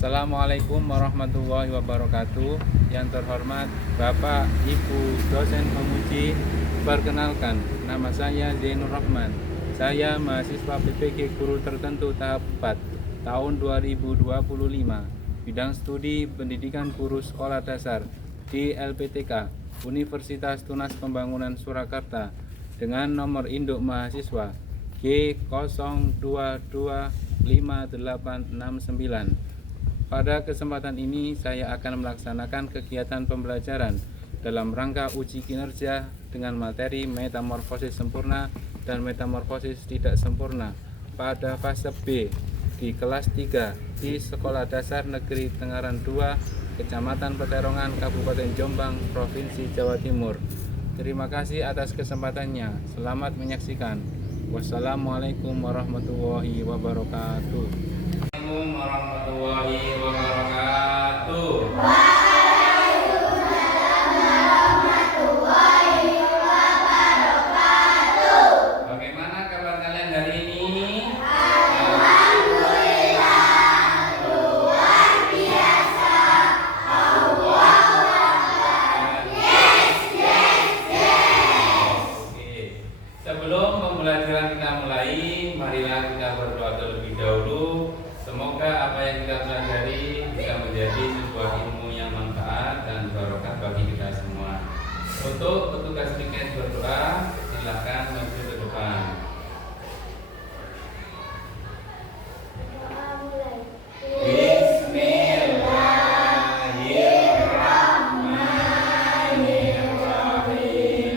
Assalamualaikum warahmatullahi wabarakatuh. Yang terhormat Bapak Ibu dosen penguji, perkenalkan, nama saya Zainur Rahman. Saya mahasiswa PPG Guru Tertentu tahap 4 tahun 2025, bidang studi Pendidikan Guru Sekolah Dasar di LPTK Universitas Tunas Pembangunan Surakarta dengan nomor induk mahasiswa G02258869. Pada kesempatan ini saya akan melaksanakan kegiatan pembelajaran dalam rangka uji kinerja dengan materi metamorfosis sempurna dan metamorfosis tidak sempurna pada fase B di kelas 3 di Sekolah Dasar Negeri Tengaran 2, Kecamatan Peterongan, Kabupaten Jombang, Provinsi Jawa Timur. Terima kasih atas kesempatannya. Selamat menyaksikan. Wassalamualaikum warahmatullahi wabarakatuh. Assalamualaikum warahmatullahi wabarakatuh. Bagaimana kabar kalian hari ini? Alhamdulillah, luar biasa. Allahu Akbar. Yes. Oke. Sebelum pembelajaran kita mulai, marilah kita berdoa terlebih dahulu. Semoga apa yang kita pelajari bisa menjadi sebuah ilmu yang manfaat dan barokah bagi kita semua. Untuk petugas tiket berdoa, silakan maju ke depan. Bismillahirrahmanirrahim.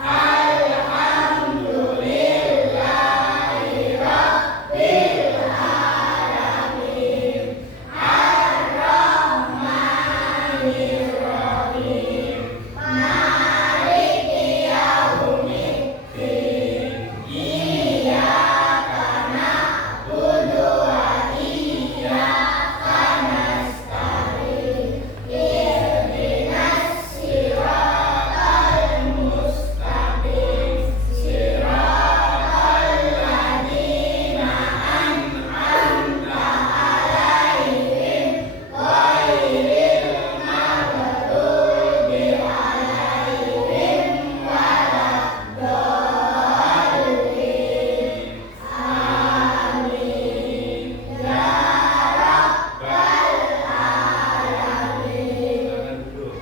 Alhamdulillahirabbil alamin. Ar-Rahmanirrahim. Maliki yaumiddin. Iyyaka na'budu wa iyyaka nasta'in. Ihdinas siratal mustaqim. Siratal ladzina an'amta 'alaihim ghairil maghdubi 'alaihim waladdallin. Amin. Ya Rabbal alamin. Silakan duduk.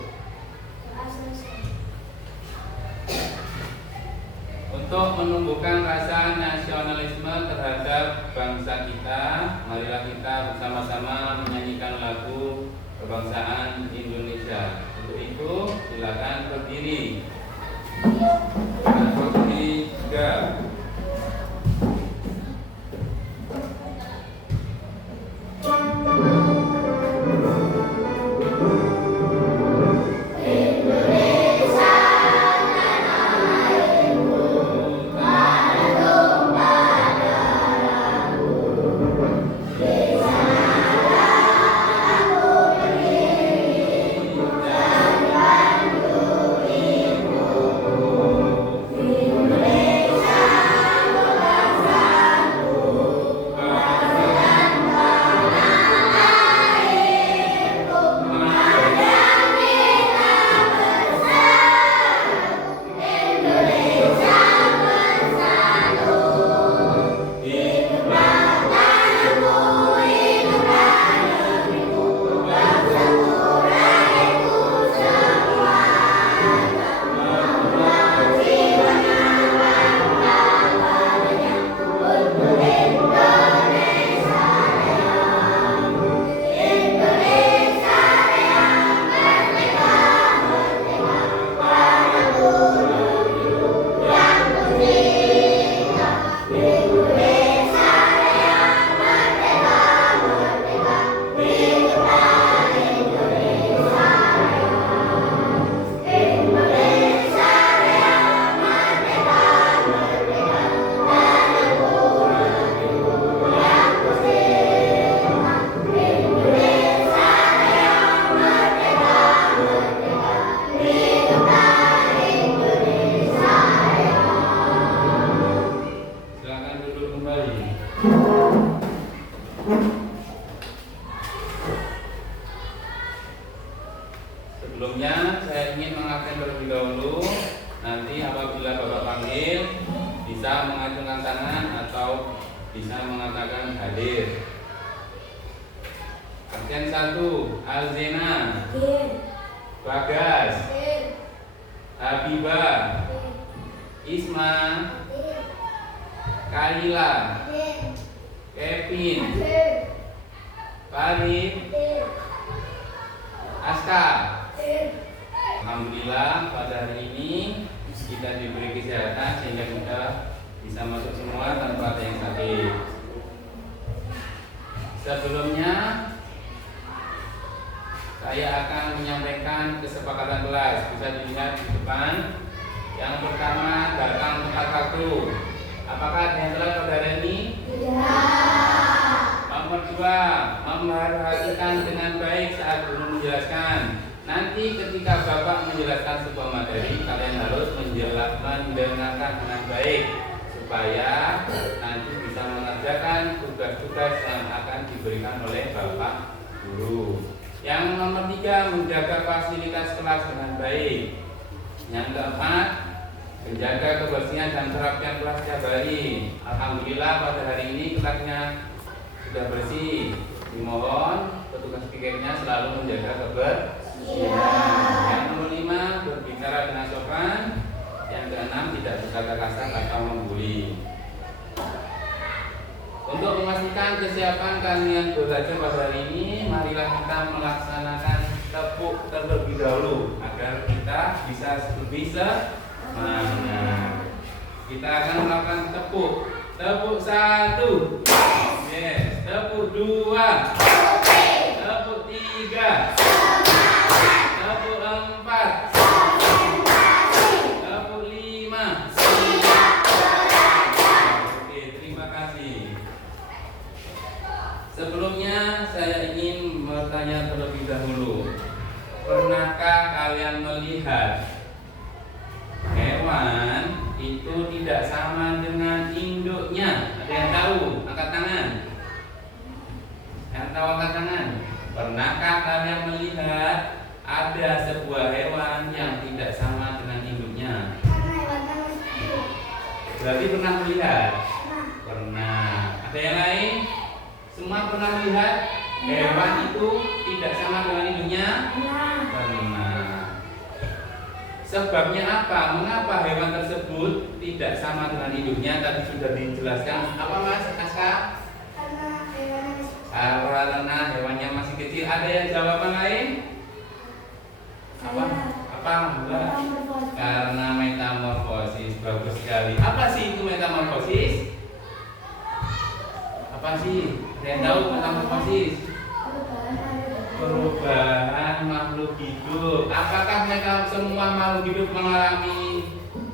Untuk menumbuhkan rasa nasionalisme terhadap bangsa kita, marilah kita bersama-sama menyanyikan lagu kebangsaan Indonesia. Untuk itu, silakan berdiri. Berdiri 3. Indonesia Sebelumnya saya ingin mengabsen terlebih dahulu. Nanti apabila Bapak panggil bisa mengacungkan tangan atau bisa mengatakan hadir. Absen 1, Alzena, Bagas, Habibah, Isma, Kalila, Kevin, Farid, Aska. Alhamdulillah pada hari ini kita diberi kesehatan sehingga kita bisa masuk semua tanpa ada yang sakit. Sebelumnya saya akan menyampaikan kesepakatan kelas. Bisa dilihat di depan. Yang pertama, datang tepat waktu. Apakah ada yang telat pada hari ini? Nomor 2, memperhatikan dengan baik saat guru menjelaskan. Nanti ketika Bapak menjelaskan sebuah materi, kalian harus mendengarkan dengan baik supaya nanti bisa mengerjakan tugas-tugas yang akan diberikan oleh Bapak guru. Yang nomor 3, menjaga fasilitas kelas dengan baik. Yang keempat, menjaga kebersihan dan kerapian kelas setiap hari. Alhamdulillah pada hari ini kelasnya sudah bersih. Dimohon petugas pikirnya selalu menjaga kebersihan. Yang nomor 5, berbicara dengan sopan. Yang keenam, tidak berkata kasar atau membuli. Untuk memastikan kesiapan kalian belajar pada hari ini, marilah kita melaksanakan tepuk terlebih dahulu agar kita bisa lebih semangat. Kita akan melakukan tepuk. Tepuk 1, yes. Tepuk 2, tepuk 3, tepuk 4, tepuk 5. Oke, terima kasih. Sebelumnya saya ingin bertanya terlebih dahulu. Pernahkah kalian melihat hewan itu tidak sama dengan induknya? Ada yang tahu? Angkat tangan. Yang tahu angkat tangan. Pernahkah kalian melihat ada sebuah hewan yang tidak sama dengan induknya? Berarti pernah melihat? Pernah. Ada yang lain? Semua pernah melihat hewan itu tidak sama dengan induknya? Pernah. Sebabnya apa? Mengapa hewan tersebut tidak sama dengan induknya? Tadi sudah dijelaskan. Apa Mas Aska? Karena hewannya masih kecil. Ada yang jawaban lain? Apa? Enggak. Karena metamorfosis. Bagus sekali. Apa sih itu metamorfosis? Apa sih? Ada yang tahu metamorfosis? Perubahan makhluk hidup. Apakah mereka semua makhluk hidup mengalami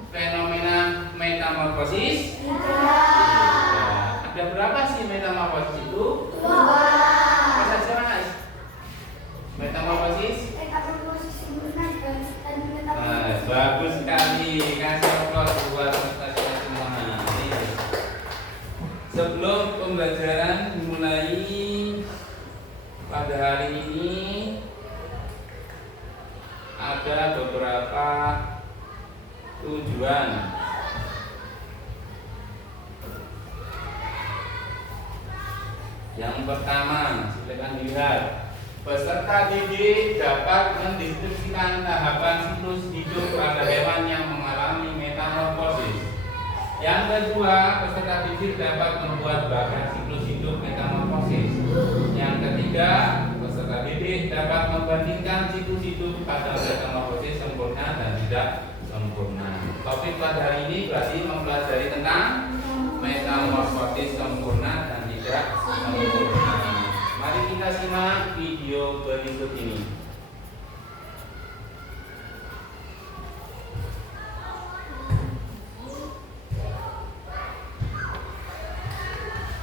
fenomena metamorfosis? Tidak. Ada berapa sih metamorfosis itu? Apa saja Mas? Metamorfosis? Bagus sekali. Kasih aplaus buat kita semua. Sebelum pembelajaran dimulai pada hari ini, ada beberapa tujuan. Yang pertama, silakan dilihat. Peserta didik dapat mendeskripsikan tahapan siklus hidup pada hewan yang mengalami metamorfosis. Yang kedua, peserta didik dapat membuat bahkan siklus hidup metamorfosis. Yang ketiga, peserta didik dapat membandingkan siklus hidup pada metamorfosis sempurna dan tidak sempurna. Topik pada hari ini berarti mempelajari tentang metamorfosis sempurna dan tidak sempurna. Mari kita simak video berikut ini.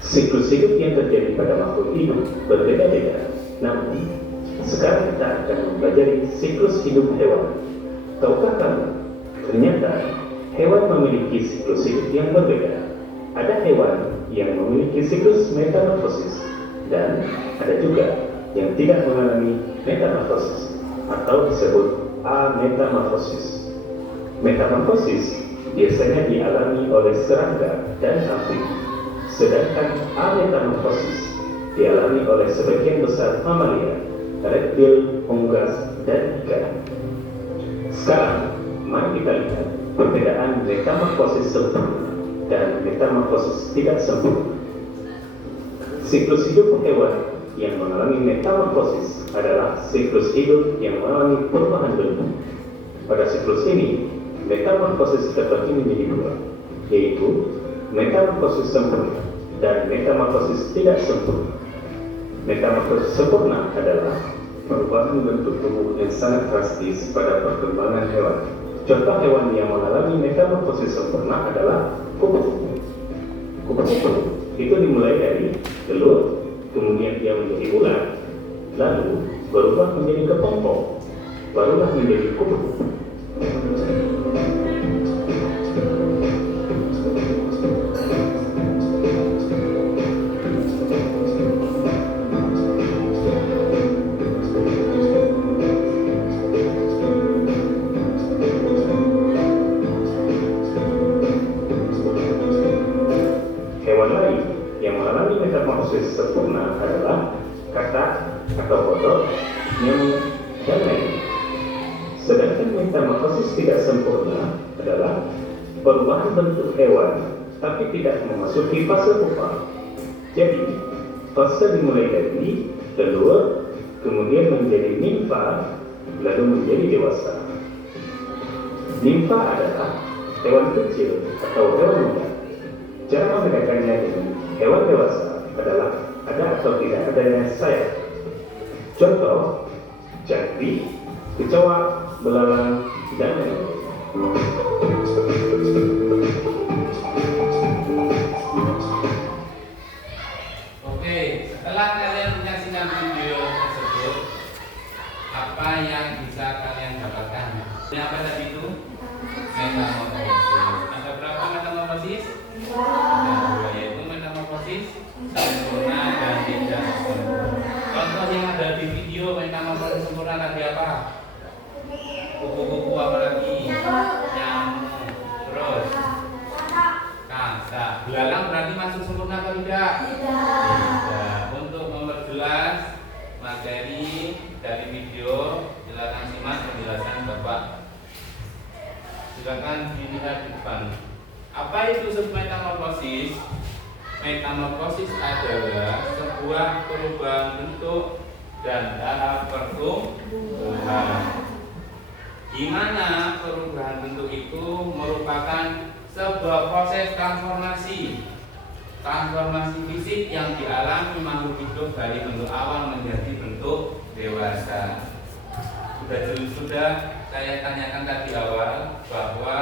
Siklus hidup yang terjadi pada makhluk hidup berbeda-beda. Namun, sekarang kita akan mempelajari siklus hidup hewan. Tahukah kamu? Ternyata hewan memiliki siklus hidup yang berbeda. Ada hewan yang memiliki siklus metamorfosis dan ada juga yang tidak mengalami metamorfosis. atau disebut ametamorfosis. Metamorfosis biasanya dialami oleh serangga dan amfibi, sedangkan ametamorfosis dialami oleh sebagian besar mamalia, reptil, unggas, dan ikan. Sekarang, mari kita lihat perbedaan metamorfosis sempurna dan metamorfosis tidak sempurna. Siklus hidup hewan yang mengalami metamorfosis adalah siklus hidup yang mengalami perubahan bentuk. Pada siklus ini, metamorfosis terbagi menjadi dua, yaitu metamorfosis sempurna dan metamorfosis tidak sempurna. Metamorfosis sempurna adalah perubahan bentuk tubuh yang sangat drastis pada perkembangan hewan. Contoh hewan yang mengalami metamorfosis sempurna adalah kupu-kupu. Kupu-kupu itu dimulai dari telur, kemudian dia menjadi ular, lalu berubah menjadi kepompong, barulah menjadi kupu-kupu. Hewan lain yang mengalami metamorfosis sempurna adalah katak atau kodok, nyamuk, dan lain. Sedangkan metamorfosis tidak sempurna adalah perubahan bentuk hewan tapi tidak memasuki fase pupa. Jadi, fase dimulai dari telur, kemudian menjadi nimfa, lalu menjadi dewasa. Nimfa adalah hewan kecil atau hewan muda. Cara membedakannya dengan hewan dewasa adalah ada atau tidak adanya sayap. Contoh, jangkrik, kecoa, belalang, dan lain-lain. Oke, setelah kalian menyaksikan video tersebut, apa yang bisa kalian dapatkan? Ini apa tadi itu? Metamorfosis. Ada berapa metamorfosis? Ada dua, yaitu metamorfosis sempurna dan tidak sempurna. Contoh yang ada di video metamorfosis sempurna tadi apa? Kupu-kupu apa lagi? Nyamuk. Terus katak. Belalang berarti masuk sempurna atau tidak? Tidak. Untuk memperjelas materi dari video, silakan simak penjelasan Bapak. Silakan dilihat di depan. Apa itu metamorfosis? Metamorfosis adalah sebuah perubahan bentuk dan tahap pertumbuhan, di mana perubahan bentuk itu merupakan sebuah proses transformasi fisik yang dialami makhluk hidup dari bentuk awal menjadi bentuk dewasa. Sudah saya tanyakan tadi awal bahwa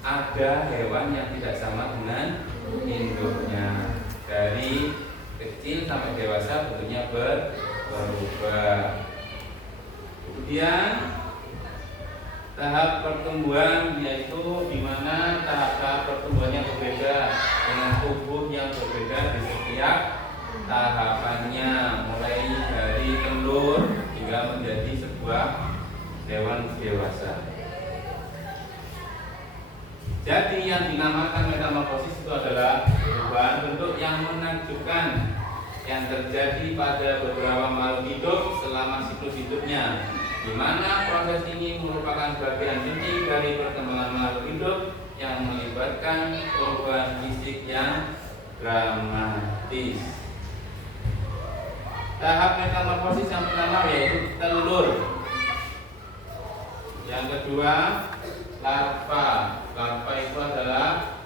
ada hewan yang tidak sama dengan induknya. Dari kecil sampai dewasa bentuknya berubah. Kemudian tahap pertumbuhan, yaitu di mana tahap pertumbuhannya berbeda dengan tubuh yang berbeda di setiap tahapannya, mulai dari telur hingga menjadi sebuah hewan dewasa. Jadi yang dinamakan metamorfosis itu adalah perubahan bentuk yang menakjubkan yang terjadi pada beberapa makhluk hidup selama siklus hidupnya, di mana proses ini merupakan bagian penting dari perkembangan makhluk hidup yang melibatkan perubahan fisik yang dramatis. Tahap metamorfosis yang pertama yaitu telur. Yang kedua, larva. Larva itu adalah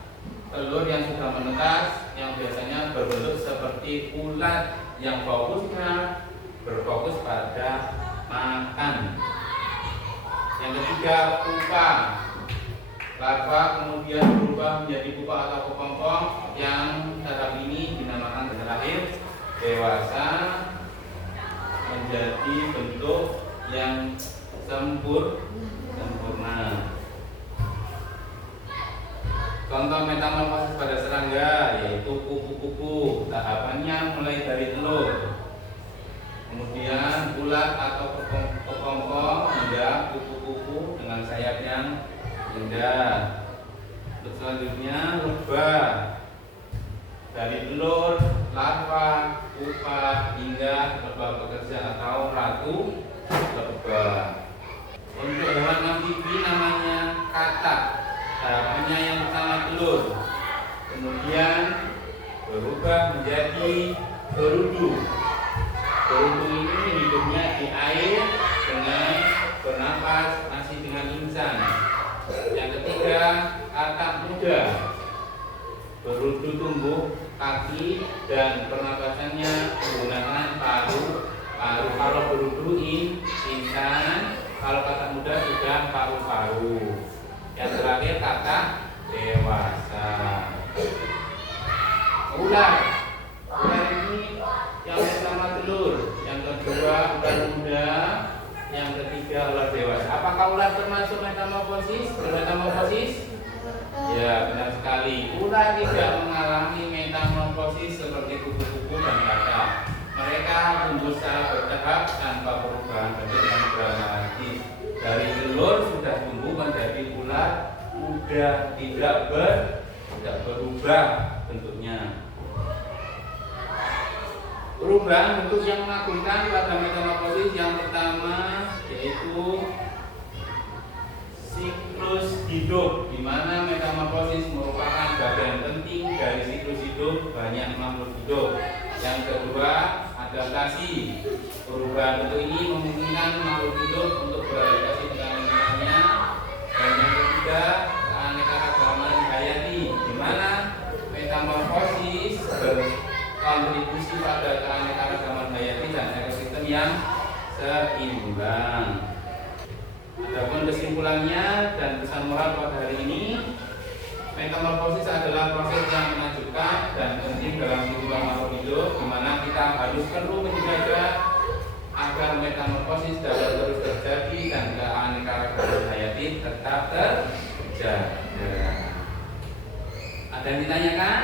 telur yang sudah menetas, yang biasanya berbentuk seperti ulat yang fokusnya berfokus pada makan. Yang ketiga, pupa. Larva kemudian berubah menjadi pupa atau kepompong, yang tahap ini dinamakan terakhir dewasa, menjadi bentuk yang sempurna. Contoh metamorfosis pada serangga yaitu kupu-kupu. Tahapannya mulai dari telur, Kemudian ulat atau kepompong hingga kupu-kupu dengan sayap yang indah. Untuk selanjutnya lebah, dari telur, larva, pupa hingga lebah bekerja atau ratu lebah. Untuk hewan amfibi namanya katak. Harapannya yang pertama telur, kemudian berubah menjadi berudu. Berudu ini hidupnya di air dengan bernapas masih dengan insan. Yang ketiga, katak muda. Berudu tumbuh kaki dan pernapasannya menggunakan paru-paru. Kalau berudu insan, kalau katak muda sudah paru-paru. Yang terakhir katak dewasa. Ular ini yang pertama telur, yang kedua ular muda, yang ketiga ular dewasa. Apakah ular termasuk metamorfosis? Bermetamorfosis? Ya, benar sekali. Ular tidak mengalami metamorfosis seperti kupu-kupu dan katak. Mereka tumbuh secara bertahap tanpa perubahan bentuk yang dramatis. Dari telur sudah tumbuh menjadi ular muda, tidak berubah bentuknya. Perubahan bentuk yang mengagumkan pada metamorfosis yang pertama yaitu siklus hidup, di mana metamorfosis merupakan bagian penting dari siklus hidup banyak makhluk hidup. Yang kedua, adaptasi. Perubahan bentuk ini memungkinkan makhluk hidup untuk beradaptasi dengan lingkungannya. Dan yang ketiga, keanekaragaman hayati, di mana metamorfosis berkontribusi pada keanekaragaman hayati dan ekosistem yang seimbang. Adapun kesimpulannya dan pesan moral pada hari ini, metamorfosis adalah proses yang menakjubkan dan penting dalam kehidupan makhluk hidup, di mana kita harus perlu menjaga agar metamorfosis dapat terus terjadi dan keanekaragaman hayati tetap terjaga. Ada yang ditanyakan?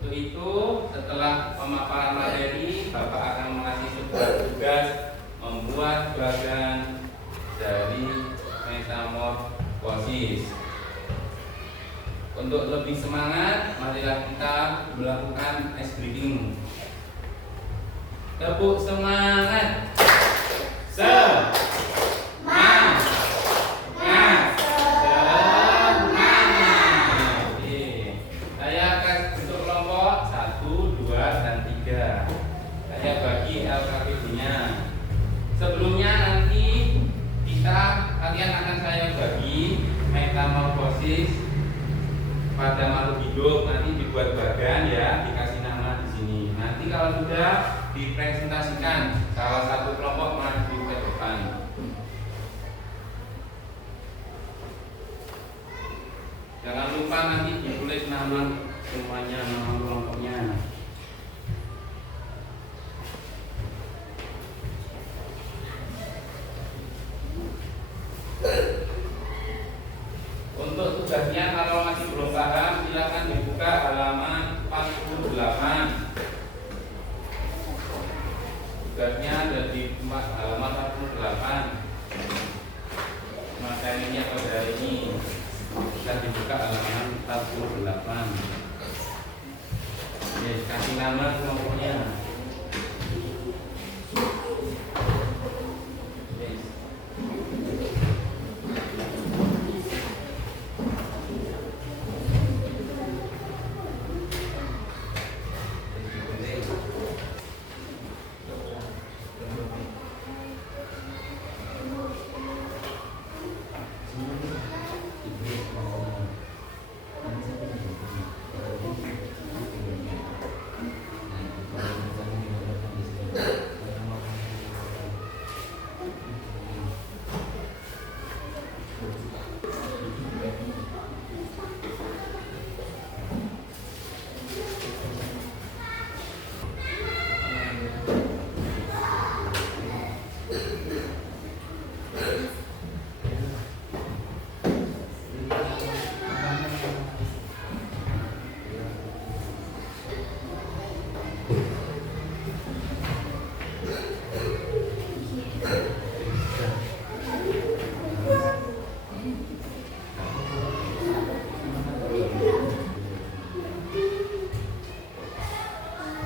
Untuk itu, setelah pemaparan materi, Bapak akan mengasih sebuah tugas membuat bagan dari metamorfosis. Untuk lebih semangat, marilah kita melakukan ice breathing. Tepuk semangat. Semangat. Oke. Saya akan bentuk kelompok 1, 2, dan 3. Saya bagi LKPD-nya. Sebelumnya nanti kalian akan saya bagi metamorfosis pada makhluk hidup, nanti dibuat bagan ya, dikasih nama di sini. Nanti kalau sudah dipresentasikan salah satu kelompok maju ke depan. Jangan lupa nanti ditulis nama semuanya, nama kelompoknya. Untuk tugasnya kalau masih belum paham, silakan dibuka halaman 48. Tugasnya ada di halaman 48. Materinya pada hari ini bisa dibuka halaman 48. Ya, kasih nama kelompoknya.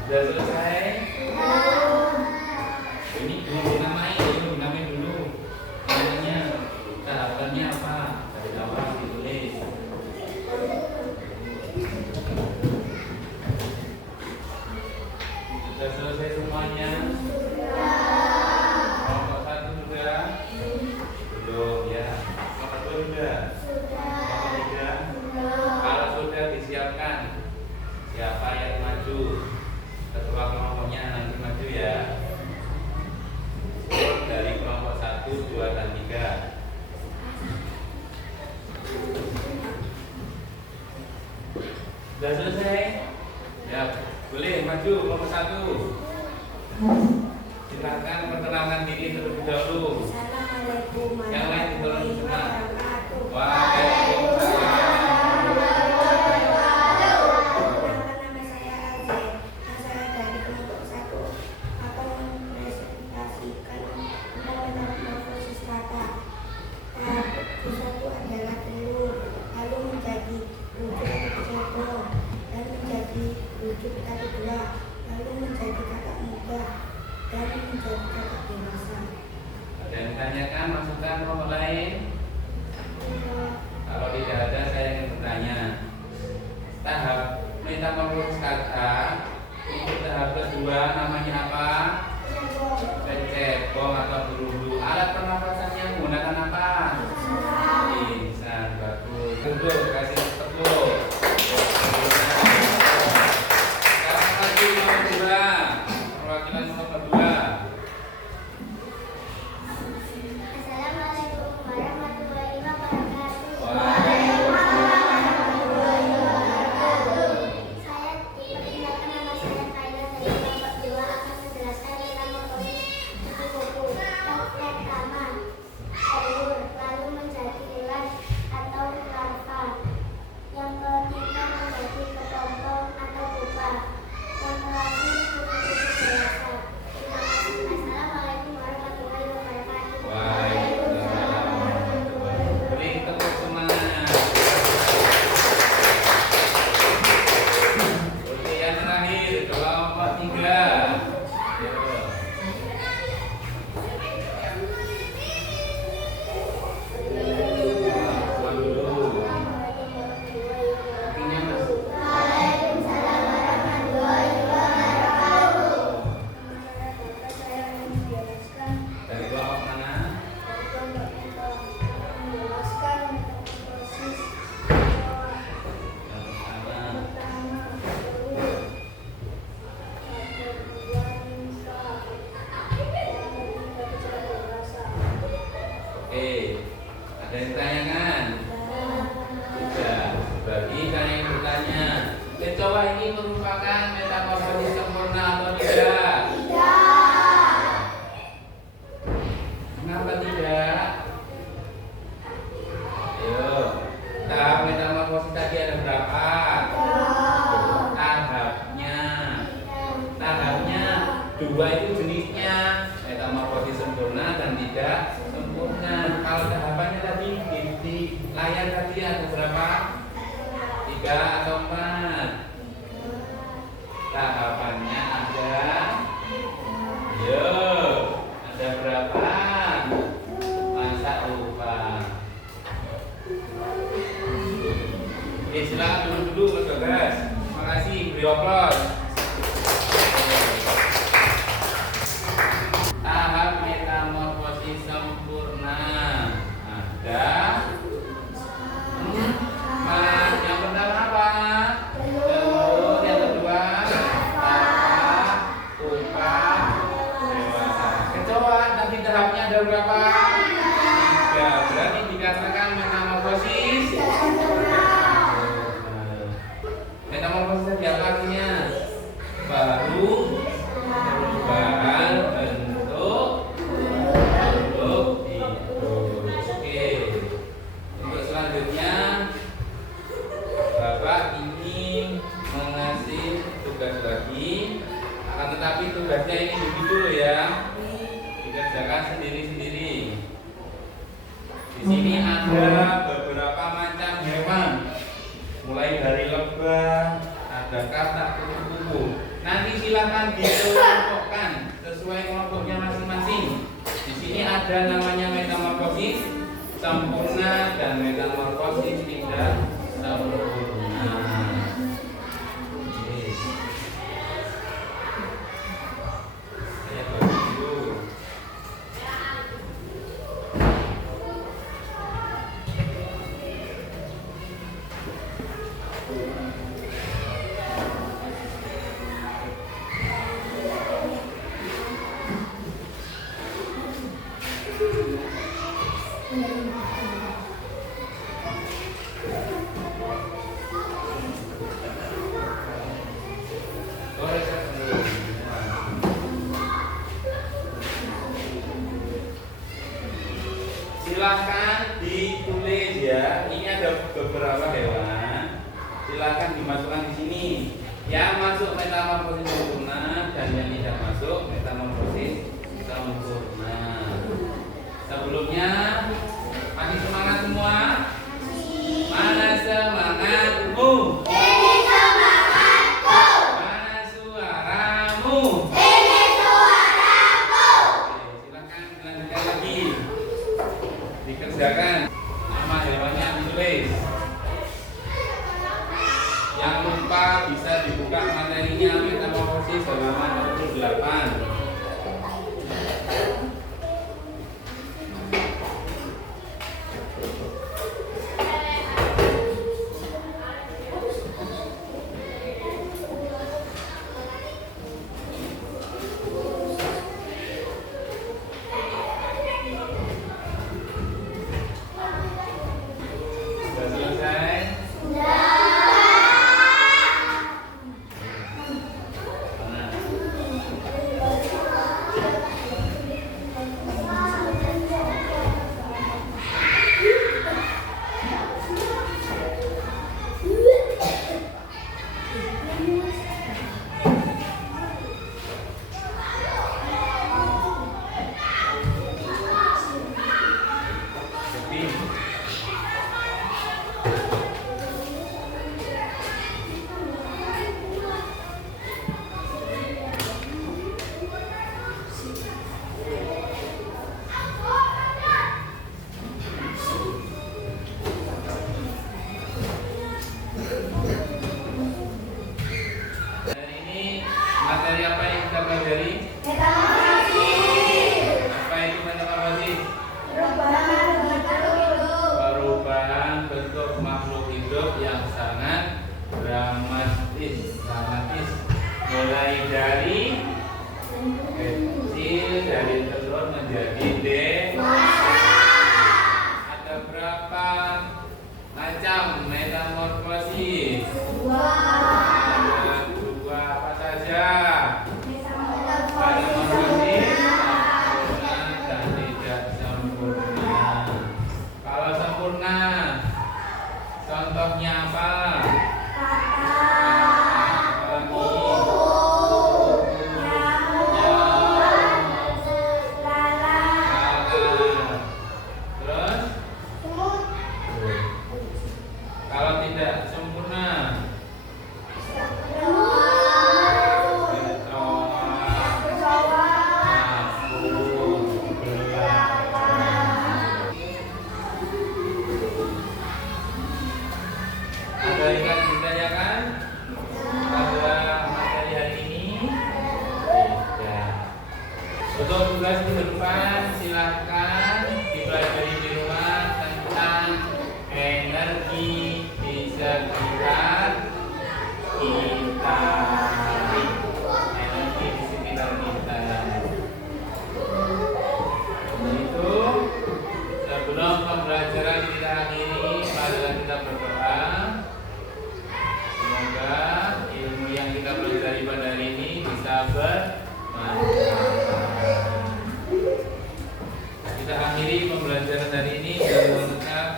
Sudah selesai? Ini dulu dinamain dulu. Namanya, tahapannya apa? Dari awal ditulis. Sudah selesai semuanya? Kelompok 1 sudah? Belum ya. Kelompok 2 sudah? Kelompok 3? Kalau sudah disiapkan, siapa yang maju? Ketua kelompoknya nanti maju ya. Dari kelompok 1, 2, dan 3. Sudah selesai? Ya, boleh maju kelompok 1. Silakan perkenalkan diri terlebih dahulu. Assalamualaikum Yang lain ditolong semua. wabarakatuh. Waalaikumsalam. Perkenalkan, nama saya Aziz. Saya dari kelompok 1 akan mempresentasikan tentang metamorfosis kata. Tahap satu adalah telur, lalu menjadi wujud cebong, dan menjadi wujud kata dua, lalu menjadi kakak muda, dan menjadi kakak dewasa. Ada yang tanyakan, masukan kelompok lain? Kalau tidak ada, saya ingin bertanya. Tahap metamorfosis kata untuk tahap kedua namanya apa? Cebong atau berudu. Alat pernafasannya menggunakan apa? Insan. Bagus. Duduk, kasih tepuk. Sekarang lagi nomor 2. Perwakilan nomor 2. Assalamualaikum warahmatullahi wabarakatuh. Saya perkenalkan, nama saya Kaila dari kelompok 2 akan menjelaskan metamorfosis kupu-kupu. Yang pertama, telur, lalu menjadi ular atau larva. Yang ketiga, menjadi kepompong atau pupa. Yang terakhir, kupu-kupu dewasa. Terima kasih. Assalamualaikum warahmatullahi wabarakatuh. Beri tepuk semangat. Oke, yang terakhir kelompok 3. Dari kelompok mana? Yang pertama. Oke, ada yang tanyakan? Tidak. Bagi saya yang bertanya, kecoa ini merupakan metamorfosis sempurna atau tidak? Kenapa tidak? Ayo, tahap metamorfosis tadi ada berapa? Tahapnya 2 itu jenisnya, metamorfosis sempurna dan tidak sempurna. Kalau tahapannya tadi di layar tadi ada berapa? 3 atau 4? Tahapannya ada. Yo, ada berapa? Masa lupa. Oke, silakan dulu bertugas. Terima kasih, beri aplaus. Tahap metamorfosis sempurna ada 4. Yang pertama apa? Telur. Yang kedua larva, pupa, dewasa. Kecoa tadi tahapnya ada berapa? 3. Berarti dikatakan metamorfosis. Metamorfosis tadi apa artinya? Baru, perubahan bentuk itu. Oke. Untuk selanjutnya, Bapak ingin mengasih tugas lagi. Akan tetapi tugasnya ini begitu ya, dikerjakan sendiri-sendiri. Di sini ada beberapa macam hewan, mulai dari lebah, ada katak, kupu-kupu. Nanti silakan dikelompokkan sesuai kelompoknya masing-masing. Di sini ada namanya metamorfosis sempurna dan metamorfosis tidak sempurna. Silakan ditulis ya. Ini ada beberapa hewan. Silakan dimasukkan di sini. Yang masuk metamorfosis sempurna dan yang tidak masuk metamorfosis sempurna. Sebelumnya masih semangat semua? Mana semangatmu? Ini semangatku. Mana suaramu? Ini suaraku. Oke, silakan dilanjutkan lagi. Dikerjakan. Nama hewannya ditulis. Yang lupa bisa dibuka materinya metamorfosis halaman 28. Sudah selesai? Hari ini materi apa yang kita pelajari? Metamorfosis. Apa itu metamorfosis? Perubahan bentuk hidup. Perubahan bentuk makhluk hidup yang sangat dramatis. Mulai dari kecil, dari telur menjadi dewasa. Ada berapa macam metamorfosis? Ada dua, apa saja? Metamorfosis sempurna dan tidak sempurna. Kalau sempurna, contohnya apa? Terus, kalau tidak sempurna, ada yang ditanyakan pada materi hari ini? Tidak. Untuk tugas minggu depan silakan dipelajari di rumah tentang energi di sekitar kita. Energi di sekitar kita. Itu sebelum pembelajaran kita akhiri, marilah kita berdoa. Semoga ilmu yang kita pelajari pada hari ini bisa bermanfaat. Kita akhiri pembelajaran hari ini dengan mengucap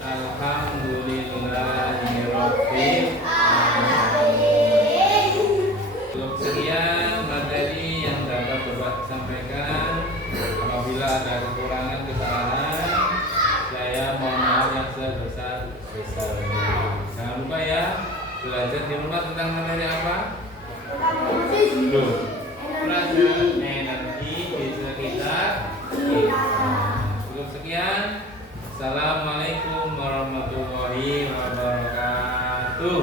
Alhamdulillahirabbil alamin. Cukup sekian materi yang dapat Bapak sampaikan. Apabila ada kekurangan kesalahan, saya mohon maaf yang sebesar-besarnya. Jangan lupa ya, belajar di rumah tentang materi apa? Tuh. Pelajaran energi di sekitar kita. Cukup sekian. Assalamualaikum warahmatullahi wabarakatuh.